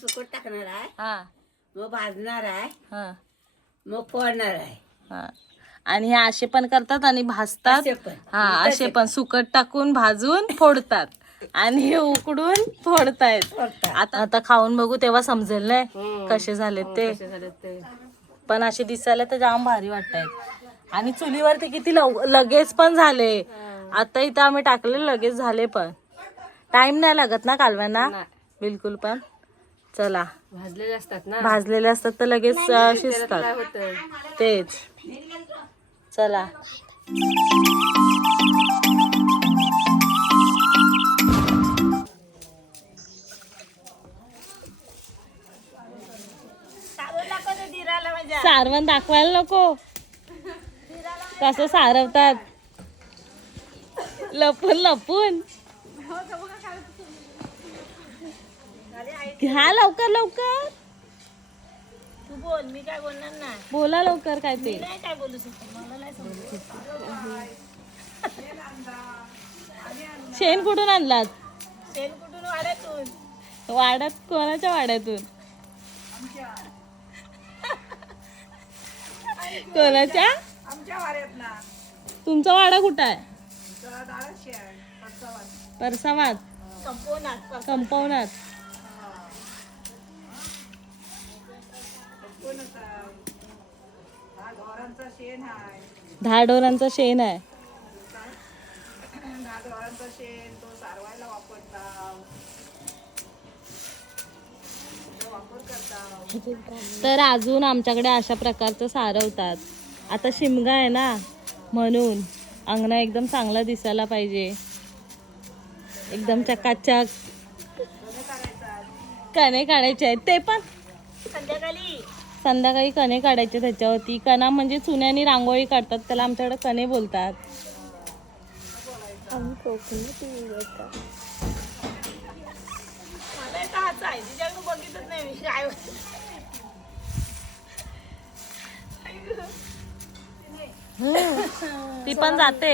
सुकट टाकणार आहे. हा. मग भाजणार आहे. हा. मग फोडणार आहे. हा. आणि हे असे पण करतात आणि भाजतात. असे पण. हा असे पण. सुकट टाकून भाजून फोडतात. आणि हे उकडून फोडतायत. फोडतात. आता आता खाऊन बघू तेव्हा समजेल नाही कसे झालेत ते. ते. पण असे दिसायला तर जाम भारी वाटतायत. आणि चुलीवरती किती लव लगेच पण झाले. आता इथं आम्ही टाकले लगेच झाले पण. टाइम नाही लागत ना कालव्यांना? बिलकुल पण. चला. भाजलेले असतात ना? भाजलेले असतात तर लगेच शिजतात. तेच. चला. सारवण दाखवायला नको. कसं सारवतात? लपून लपून. घ्या लवकर लवकर. तू बोल मी काय बोलणार नाही. बोला लवकर काय ते. मी नाही काय बोलू शकत मला नाही समजत. शेण कुठून आणलात? शेण कुठून वाड्यातून वाड्यात कोणाच्या वाड्यातून? कोणाच्या? तुमचा वाडा कुठं आहे? परसावात. संपवणार कंपाऊंडात दहा डोरांचा शेण आहे. तर अजून आमच्याकडे अशा प्रकारचं सारवतात. आता शिमगा आहे ना म्हणून अंगणा एकदम चांगला दिसायला पाहिजे. एकदम चकाचक. कणे काढायचे आहेत. ते पण. संध्याकाळी. संध्याकाळी कणे काढायचे त्याच्यावरती. कणा म्हणजे चुन्यानी रांगोळी काढतात त्याला आमच्याकडे कणे बोलतात. ती पण जाते.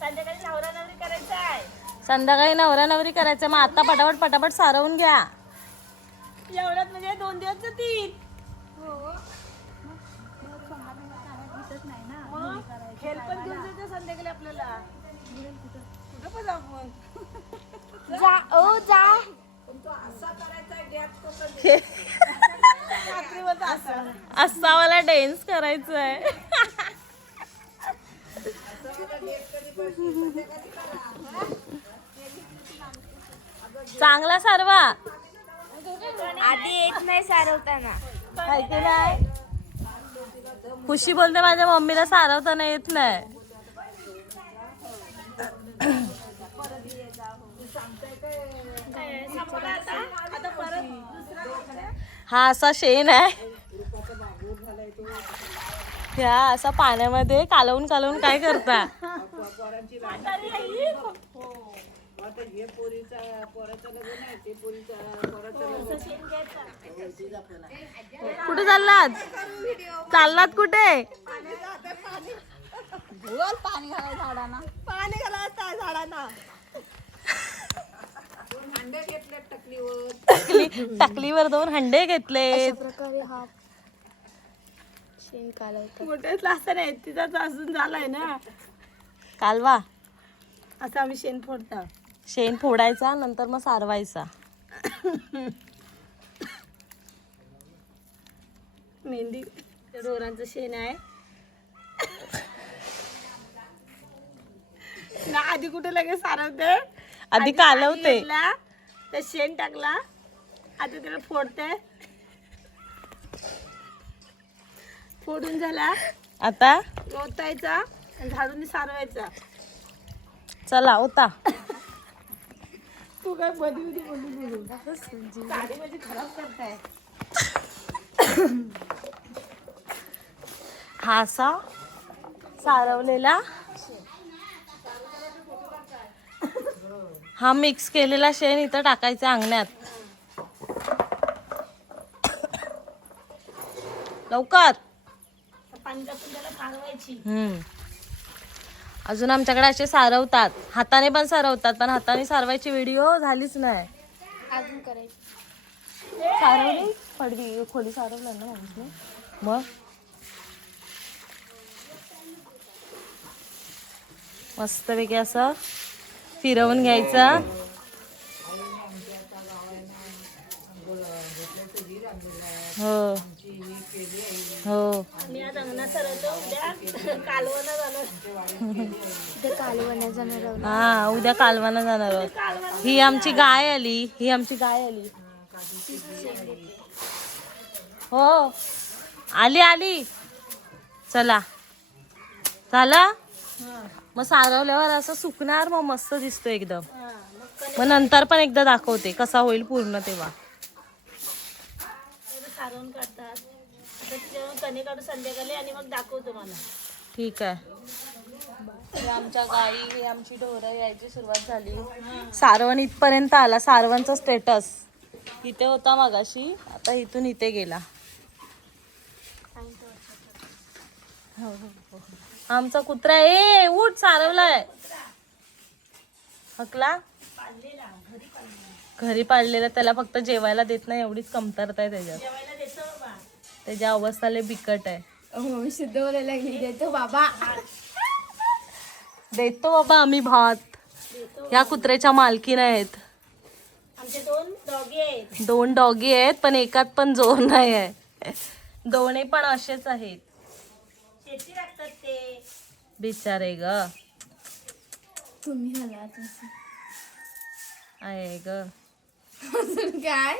संध्याकाळी नवरा नवरी करायचं आहे. संध्याकाळी नवरा नवरी करायचं मग आता पटापट पटापट सारवून घ्या. एवढ्यात म्हणजे दोन दिवस जातील. मग खेळ पण घेऊन जायचं संध्याकाळी आपल्याला. कुठं? पण जाऊ आपण रात्रीवर असं असा. मला डान्स करायचं आहे चांगला सारवा. आधी येत नाही सारवताना. काय की नाही? खुशी बोलते माझ्या मम्मीला सारवताना येत नाही. हा असा शेण आहे. ह्या असा पाण्यामध्ये कालवून कालवून काय करता? कुठे चाललात? चाललात कुठे? टकली टकलीवर दोन हंडे घेतले प्रकारे हा शेण असं नाही तिचा अजून झालाय ना. कालवा. असं आम्ही शेण फोडतो. शेण फोडायचा नंतर मग सारवायचा. मेहंदी ढोरांचं शेण आहे. ना आधी कुठे लगेच सारवते? आधी कालवते. शेण टाकला आता त्याला फोडते. फोडून झाला. आता? ओतायचा झाडून सारवायचा. चला होता तू काय बधी बधी बोलू बोलू गाडी माझी खराब करताय. हा असा सारवलेला. हा मिक्स केलेला शेण इथं टाकायचा अंगण्यात. लवकर. पाणी टाकून त्याला सारवायची हम्म. अजून आमच्याकडे असे सारवतात. हाताने पण सारवतात पण हाताने सारवायची व्हिडिओ झालीच नाही. अजून करायचं. सारवली? पडवी खोली सारवलं ना माणूसने मग? मस्तपैकी असं फिरवून घ्यायचं. हो. हो. मी आज अंगणात सरवतो उद्या कालवण जाणार. आहोत. हा उद्या कालवाना जाणार आहोत. ही आमची गाय आली. ही आमची गाय आली. हो. आली आली. चला. झालं? मग सारवल्यावर असं सुकणार मग मस्त दिसतो एकदम. मग नंतर पण एकदा दाखवते कसा होईल पूर्ण तेव्हा. सारवून काढतात. कणे काढू संध्याकाळी आणि मग दाखवतो मला. ठीक आहे. आमच्या गाई ही आमची ढोरं यायची सुरुवात झाली. सारवण इथपर्यंत आला. सारवणचा स्टेटस इथे होता मगाशी. आता इथून इथे गेला. हो, हो, हो. आमचा कुत्रा ए उठ सारवलाय. हकला? घरी पाळलेला त्याला फक्त जेवायला देत नाही. एवढीच कमतरता आहे त्याच्यात. त्याच्या अवस्था लय बिकट आहे. हो शुद्ध बोलायला लागली. देतो बाबा. देतो बाबा आम्ही भात. या कुत्र्याच्या मालकीन आहेत. आमचे दोन डॉगी आहेत. दोन डॉगी आहेत पण एकात पण जोर नाही आहे. दोन्ही पण असेच आहेत. शेती लागतात ते. बिचारे ग. तुम्ही. आहे ग. अजून काय?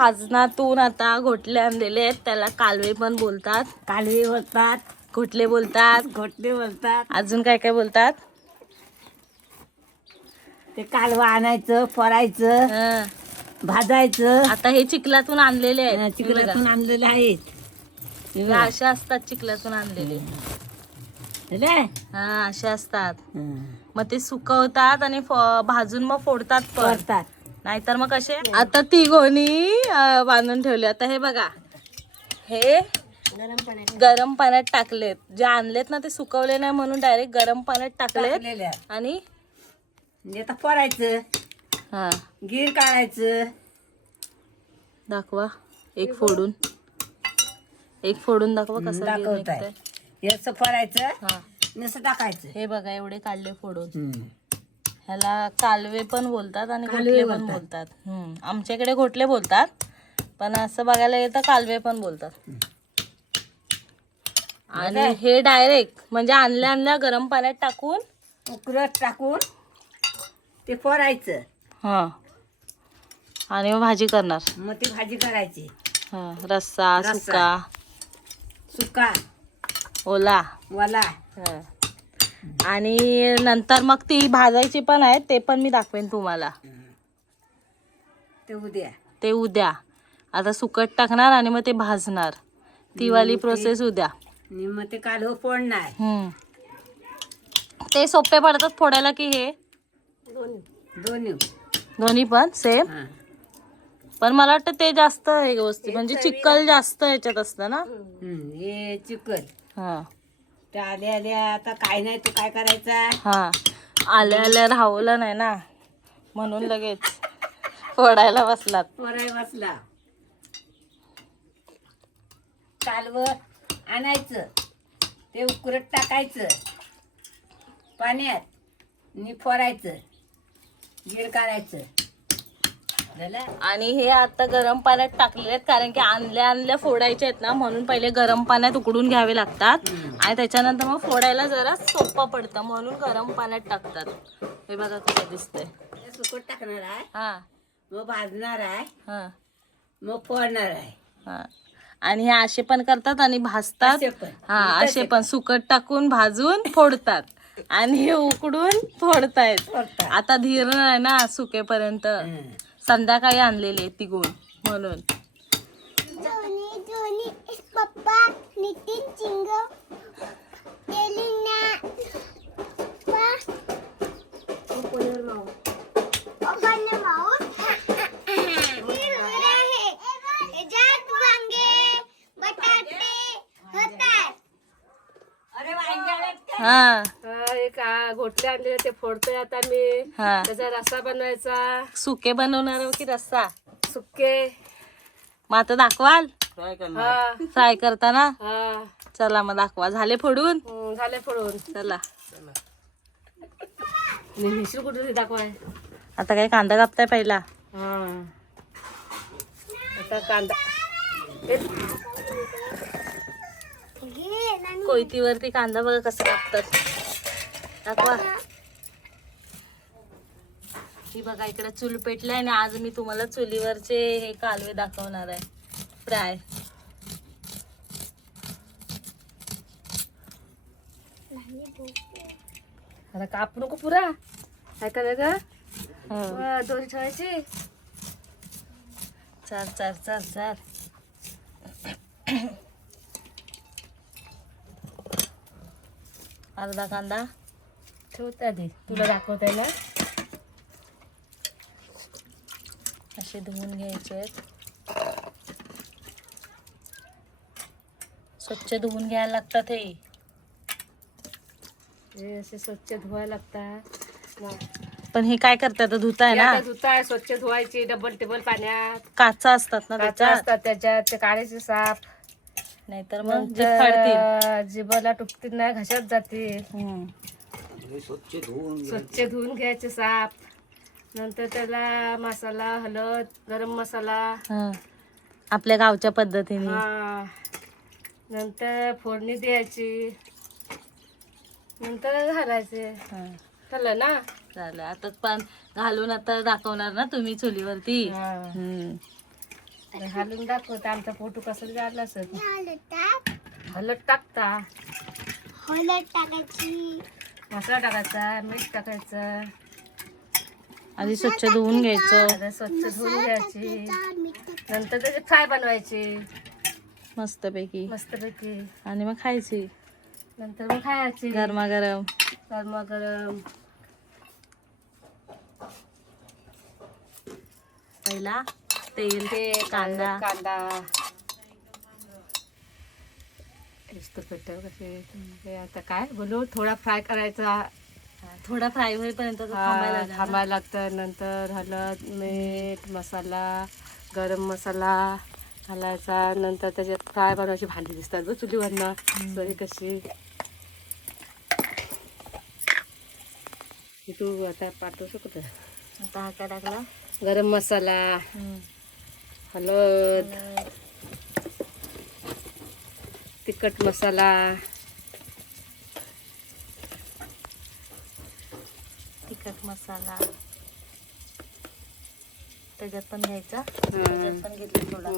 खाजनातून आता घोटले आणलेले आहेत. त्याला कालवे पण बोलतात. कालवी बोलतात. घोटले बोलतात. घोटणे बोलतात. अजून काय काय बोलतात? ते कालवा आणायचं फोरायचं हं. भाजायचं. आता हे चिखलातून आणलेले आहेत. हे बघा. चिकलातून आणलेले आहेत. हे बघा. असे असतात चिखलातून आणलेले? हा असे असतात. हं. मग ते सुकवतात आणि फ- भाजून मग फोडतात पण. फोडतात. नाहीतर मग कसे? आता तिघोनी अं, बांधून ठेवले. आता हे बघा. हे गरम पाण्यात टाकलेत. जे आणलेत ना ते सुकवले नाही म्हणून डायरेक्ट गरम पाण्यात टाकलेत. टाकलेल्या. आणि? म्हणजे आता फोरायचं हा. गीर काढायचं. दाखवा. एक फोडून. एक फोडून दाखवा कसं गीर दाखवताय निघतंय. याचं फोरायचं हा. नसं टाकायचं. हे बघा एवढे काढले फोडून. हम्म. ह्याला कालवे पण बोलतात आणि घोटले पण बोलतात. हम्म. आमच्या इकडे घोटले बोलतात पण असं बघायला येतं कालवे पण बोलतात. आणि हे डायरेक्ट म्हणजे आणल्या आणल्या गरम पाण्यात टाकून उकरत टाकून ते फोरायचं. हा. आणि मग भाजी करणार. मग ती भाजी करायची. हा. रस्सा रस्सा. सुका. सुका. ओला. वाला हा. आणि नंतर मग ती भाजायची पण आहे ते पण मी दाखवेन तुम्हाला. ते उद्या. ते उद्या. आता सुकट टाकणार आणि मग ते भाजणार. ती वाली प्रोसेस उद्या. आणि मग ते काढू फोडणार. हम्म. ते सोपे पडतात फोडायला की हे? दोन्ही. दोन्ही पण सेम हा. पण मला वाटतं ते जास्त हे गोष्टी म्हणजे चिक्कल जास्त ह्याच्यात असतं ना? हम्म, हे चिकन हा. ते आल्या आल्या आता काय नाही तू काय करायचा हा आल्या आल्या राहवलं नाही ना म्हणून लगेच फोडायला बसलात. पोराय बसला. कालवं आणायचं ते उकरत टाकायचं पाण्यात नि फोरायचं गीर काढायचं. झालं? आणि हे आता गरम पाण्यात टाकलेले आहेत कारण की आणल्या आणल्या फोडायचे आहेत ना म्हणून पहिले गरम पाण्यात उकडून घ्यावे लागतात. आणि त्याच्यानंतर मग फोडायला जरा सोपं पडतं म्हणून गरम पाण्यात टाकतात. हे बघा कसं दिसतंय. हे सुकट टाकणार आहे. हा. मग भाजणार आहे. हा. मग फोडणार आहे. हा. आणि हे असे पण करतात आणि भाजतात. असे पण. हा असे पण. सुकट टाकून भाजून फोडतात. आणि हे उकडून फोडतायत. फोडतात. आता धीर आहे ना सुकेपर्यंत. हं. संध्याकाळी आणलेले तिघून म्हणून. पप्पा. नितीन चिंग हा. एक आ, घोटले आणलेले ते फोडतोय आता मी. हा. त्याचा रस्सा बनवायचा. सुके बनवणार आहो की रस्सा? सुक्के मग आता दाखवाल? हा. फ्राय करताना? हा. चला मग दाखवा. झाले फोडून? हं, झाले फोडून. चला. मिश्र कुठे दाखवाय. आता काय कांदा कापताय पहिला? हा. आता कांदा. हे कोयतीवरती कांदा बघा कसं कापतात. दाखवा. ही बघा इकडे चूल पेटलाय आणि आज मी तुम्हाला चुलीवरचे हे कालवे दाखवणार आहे. फ्राय आता कापू नको पुरा काय करायचं वा, दोरी ठेवायची चार चार चार चार अर्धा कांदा ठेवते आधी तुला दाखवताय ना असे धुवून घ्यायचे आहेत स्वच्छ धुवून घ्यायला लागतात हे. हे असे स्वच्छ धुवायला लागतात. पण हे काय करतात? धुताय हे ना. धुताय स्वच्छ धुवायची डबल टेबल पाण्यात काचा असतात ना काचा असतात त्याच्यात ते काढायचे साफ नाहीतर मग जे फाडतील. नंतर जिबाला टुकतील नाही घशात जातील. हम्म. स्वच्छ धुवून घ्यायचे. साफ नंतर त्याला मसाला हळद गरम मसाला. हा. आपल्या गावच्या पद्धतीने. नंतर फोडणी द्यायची. नंतर घालायचे. हा. झालं ना? चालेल आता पण घालून आता दाखवणार ना तुम्ही चुलीवरती? हा. हम्म. घालून दाखवते. आमचा फोटो कसं झाला असेल? हलत टाकता. मसाला टाकायचा मीठ टाकायचं. आधी स्वच्छ धुवून घ्यायचं. आता स्वच्छ धुवून घ्यायची. नंतर त्याची फ्राय बनवायची. मस्तपैकी. मस्तपैकी. आणि मग खायची. नंतर मग खायची. गरमागरम. गरमागरम. पहिला तेल ते कांदा. कांदा. कसे आता काय बोलू थोडा फ्राय करायचा. थोडा फ्राय होईपर्यंत. थांबायला लागतं. नंतर हळद मीठ मसाला गरम मसाला घालायचा. नंतर त्याच्यात फ्राय बनवायची भांडी दिसतात ग चुलीवरनं सरी कशी तू आता पाठवू शकत आता हा काय टाकला गरम मसाला. हळद तिखट मसाला तिखट मसाला त्याच्यात पण घ्यायचा पण घेतलं थोडा.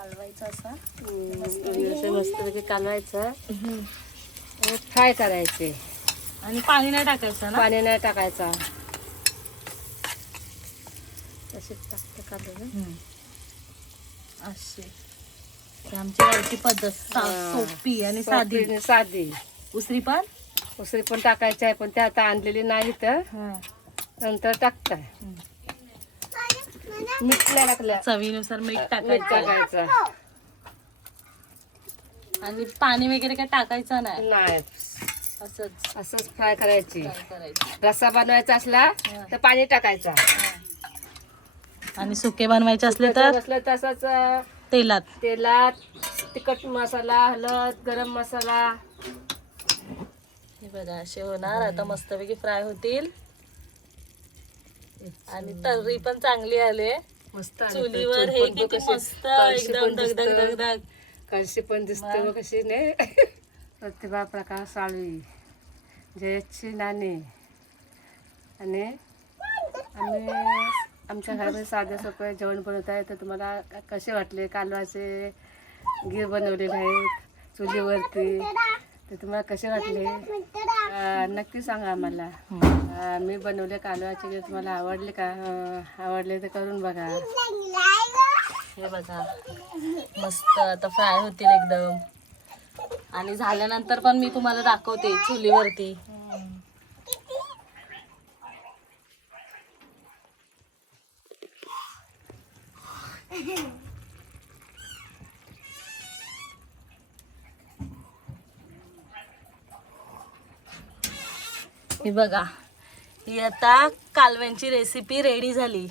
कालवायचा असा. असं कालवायचं. फ्राय करायचे. आणि पाणी नाही टाकायचं पाणी नाही टाकायचा. तसेच टाकते. अशी ही आमची गावची पद्धत. सोपी आणि साधी. साधी. उसरी पण? उसरी पण टाकायची आहे पण ते आता आणलेली नाही तर नंतर टाकताय. मीठ नाही टाकल्या. चवीनुसार मीठ मीठ टाकायचं. टाकायचं. आणि पाणी वगैरे काय टाकायचं नाही. नाही. असंच. असंच फ्राय करायची. रस्सा बनवायचा असला तर पाणी टाकायचा. आणि सुके बनवायचे असले तर नसलं तसंच अं, तेलात. तेलात तिखट मसाला हळद गरम मसाला. हे बघा असे होणार. आता मस्तपैकी फ्राय होतील. आणि तर्री पण चांगली आले. मस्त आली. चुलीवर चूल हे पण किती कशी- मस्त. कळशी एकदम पण धग धग धग दिसतं. धग कळशी पण दिसते व कशी ने? प्रतिभा प्रकाश साळवी जयश्री नाणे आणि आम्ही आमच्या घरामध्ये साधे सोपे जेवण बनवत आहे. तर तुम्हाला कसे वाटले? कालवाचे गीर बनवलेले आहेत चुलीवरती. ते तुम्हाला कसे वाटले? नक्की सांगा आम्हाला. मी बनवले कालवाचे गीर तुम्हाला आवडले का आवडले तर करून बघा. हे बघा. मस्त आता फ्राय होतील एकदम. आणि झाल्यानंतर पण मी तुम्हाला दाखवते चुलीवरती. ही बघा. ही आता कालव्यांची रेसिपी रेडी झाली.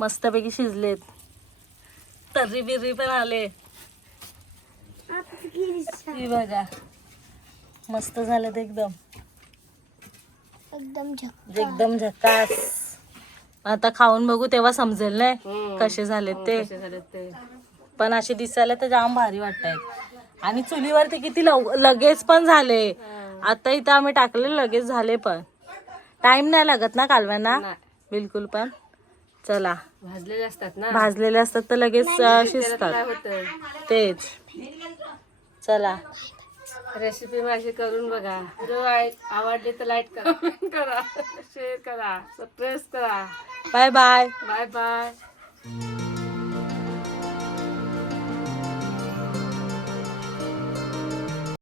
मस्तपैकी शिजलेत. तर्री बिर्री पण आले. ही बघा. मस्त झालेत एकदम. एकदम एकदम झकास. आता खाऊन बघू तेव्हा समजेल नाही हम्म. कसे झालेत ते. कसे झाले ते. पण असे दिसायला तर जाम भारी वाटतायत आणि चुलीवरती किती लव लगेच पण झाले. आता इथं आम्ही टाकले लगेच झाले पण. टाइम नाही लागत ना कालव्यांना. बिलकुल पण. चला. भाजलेले असतात ना? भाजलेले असतात तर लगेच शिजतात. तेच. चला. रेसिपी माझी करून बघा. जो आवडली तर लाईक करा. करा. शेअर करा. सबस्क्राईब करा. Bye bye bye bye